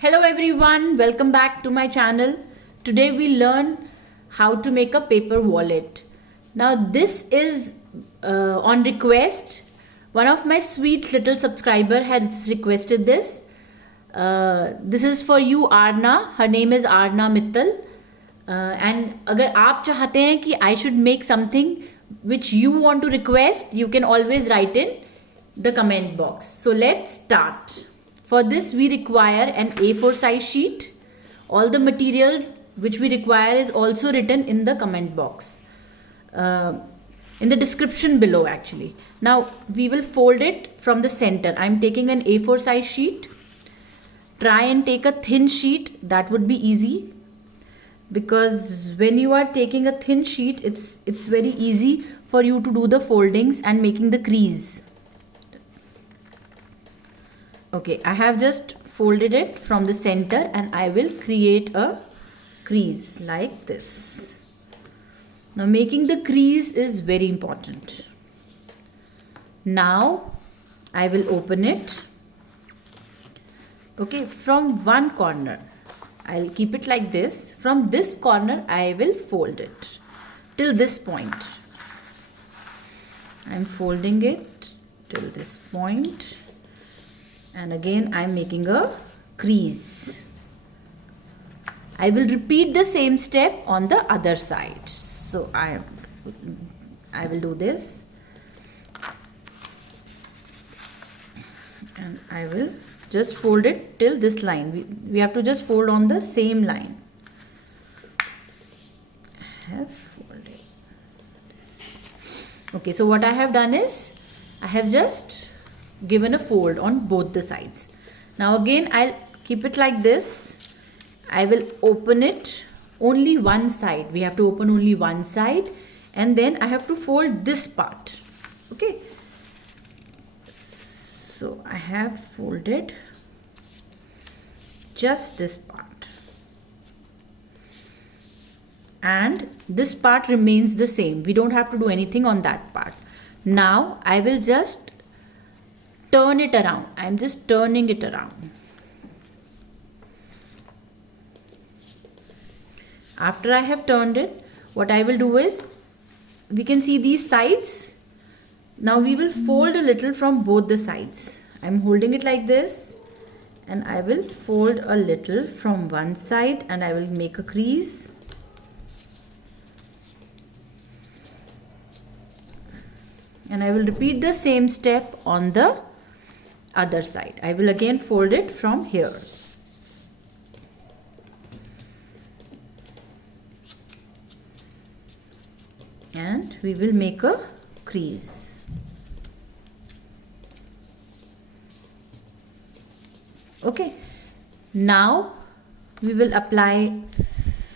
Hello everyone, welcome back to my channel. Today we learn how to make a paper wallet. Now this is on request. One of my sweet little subscriber has requested this. This is for you Arna. Her name is Arna Mittal. And अगर आप चाहते हैं कि I should make something which you want to request, you can always write in the comment box. So let's start. For this we require an A4 size sheet. All the material which we require is also written in the comment box. In the description below actually. Now we will fold it from the center. I am taking an A4 size sheet. Try and take a thin sheet, that would be easy. Because when you are taking a thin sheet, it's very easy for you to do the foldings and making the crease. Okay, I have just folded it from the center and I will create a crease like this. Now making the crease is very important. Now I will open it. Okay, from one corner. I'll keep it like this. From this corner I will fold it till this point. I'm folding it till this point. And again I am making a crease. I will repeat the same step on the other side. So I will do this. And I will just fold it till this line. We have to just fold on the same line. I have folded this. Okay, so what I have done is I have just given a fold on both the sides. Now again I'll keep it like this. I will open it only one side. We have to open only one side and then I have to fold this part. Okay. So I have folded just this part. And this part remains the same. We don't have to do anything on that part. Now I will just turn it around. I am just turning it around. After I have turned it, what I will do is, we can see these sides. Now we will fold a little from both the sides. I am holding it like this and I will fold a little from one side and I will make a crease. And I will repeat the same step on the other side. I will again fold it from here. And we will make a crease. Okay. Now we will apply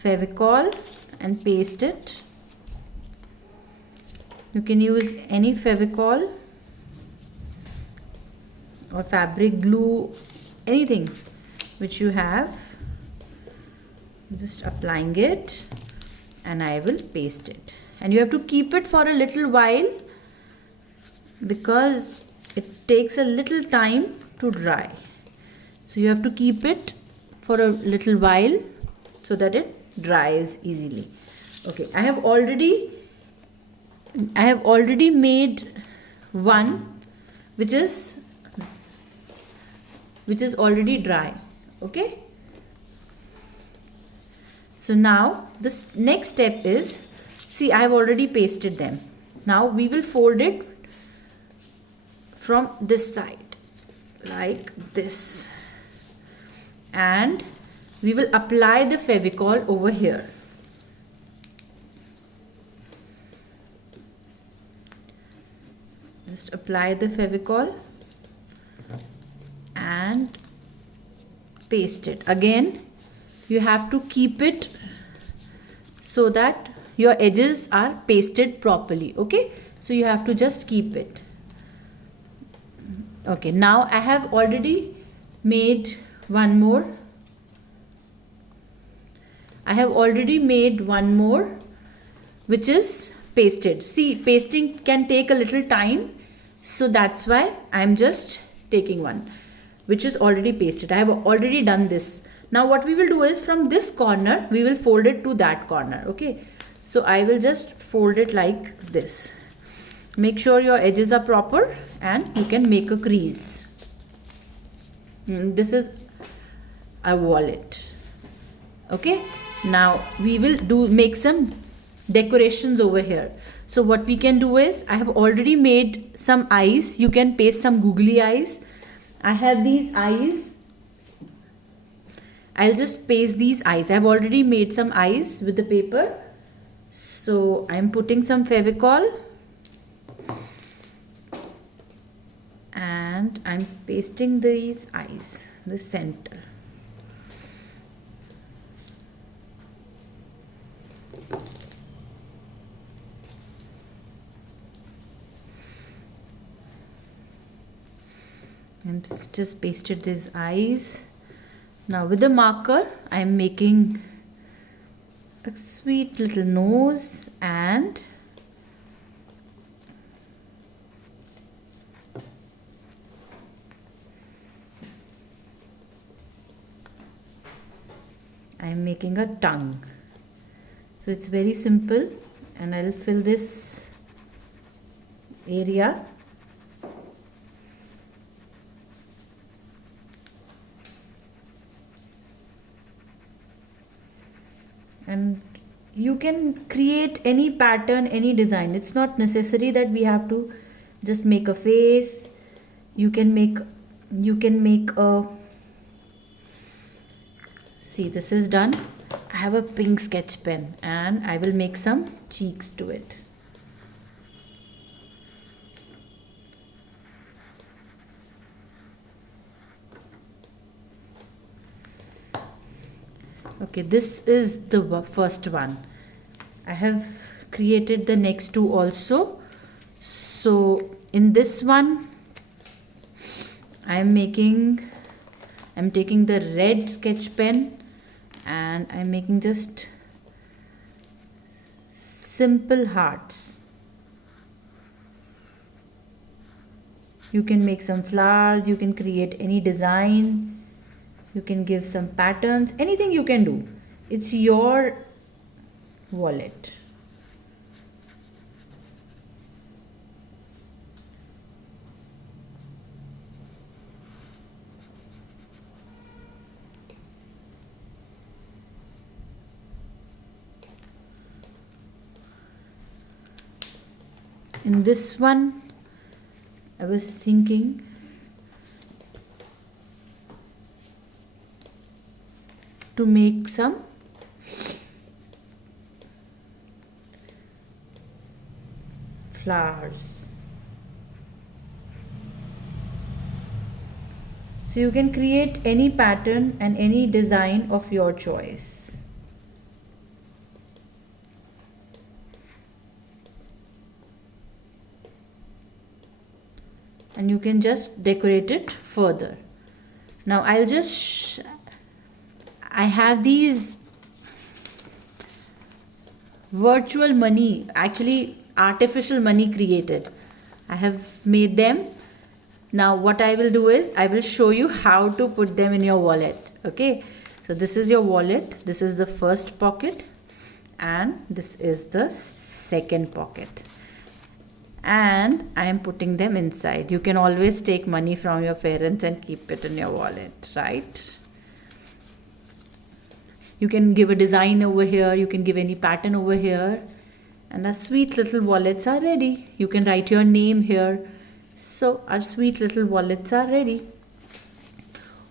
Fevicol and paste it. You can use any Fevicol or fabric glue, anything which you have. Just applying it and I will paste it. And you have to keep it for a little while because it takes a little time to dry. So you have to keep it for a little while so that it dries easily. Okay, I have already made one which is already dry. Okay, so now this next step is, see, I have already pasted them. Now we will fold it from this side like this and we will apply the Fevicol over here. Just apply the Fevicol and paste it. Again, you have to keep it so that your edges are pasted properly. Okay, so you have to just keep it. Okay, now I have already made one more. I have already made one more which is pasted. See, pasting can take a little time, so that's why I am just taking one. which is already pasted. I have already done this. Now what we will do is from this corner we will fold it to that corner. Okay, so I will just fold it like this. Make sure your edges are proper and you can make a crease. This is our wallet. Okay, now we will make some decorations over here. So what we can do is, I have already made some eyes. You can paste some googly eyes. I have these eyes. I'll just paste these eyes. I've already made some eyes with the paper. So I'm putting some Fevicol and I'm pasting these eyes, the center. And just pasted these eyes. Now with the marker I am making a sweet little nose and I am making a tongue. So it's very simple, and I'll fill this area. And you can create any pattern, any design. It's not necessary that we have to just make a face. You can make a, see, this is done. I have a pink sketch pen and I will make some cheeks to it. Okay, this is the first one. I have created the next two also. So in this one I'm taking the red sketch pen and I'm making just simple hearts. You can make some flowers, you can create any design. You can give some patterns, anything you can do. It's your wallet. In this one, I was thinking to make some flowers. So you can create any pattern and any design of your choice. And you can just decorate it further. Now I'll just I have these virtual money, actually artificial money created. I have made them. Now what I will do is I will show you how to put them in your wallet. Okay, so this is your wallet. This is the first pocket and this is the second pocket. And I am putting them inside. You can always take money from your parents and keep it in your wallet, right? You can give a design over here. You can give any pattern over here. And our sweet little wallets are ready. You can write your name here. So our sweet little wallets are ready.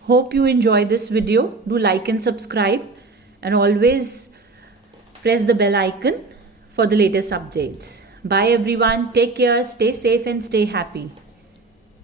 Hope you enjoy this video. Do like and subscribe. And always press the bell icon for the latest updates. Bye everyone. Take care. Stay safe and stay happy.